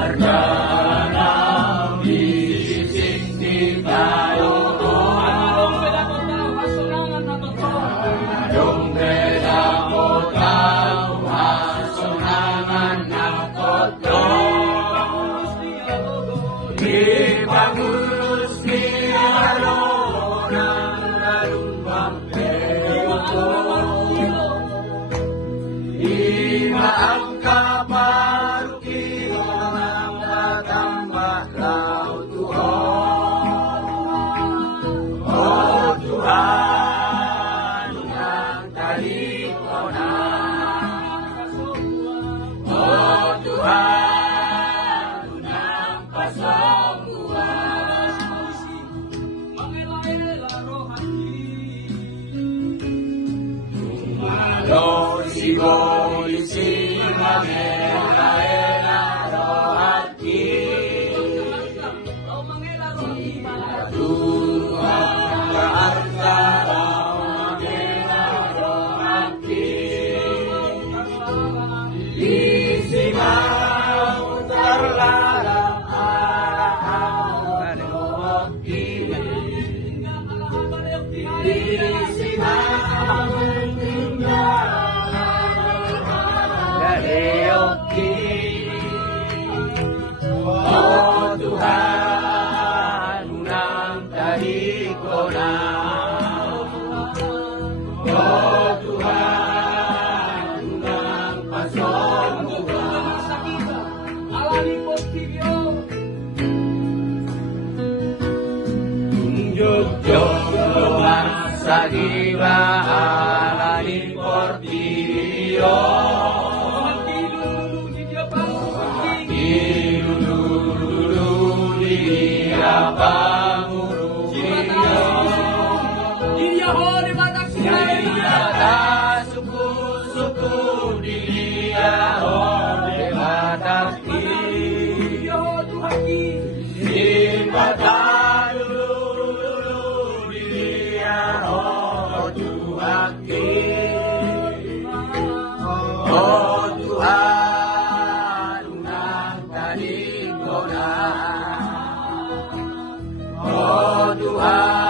sarjana bisik di tayo Anong beda kota hasunangan na totoo. Anong beda ko tao hasunangan ng koto Ipagulus ni Alo ng lalumbang peto Imaang kaparukiro ng matambak laut Tuhan O Tuhan ng talikonan O Tuhan ng pasangguan Mangela-ela rohani. Tumalo sigol si Mangela rohati Oh, mangela rohani. Tuhan kaantara Mangela rohati Isimang terlarang araw rohati Isimang Oh Tuhan ng talikonan Oh Tuhan ng pasangguan Alalipot Tigyo. Tunjuk-juk luar sa diwa alani portillo Dilulu di dia panggung. Ilulu dia pangurusio Dia hori batak Dia tak suku-suku dia oleh bataki Dia tuhaki. Simpatan lulu dia oh Tuhaki Oh Tuhan ng talikonan Oh Tuhan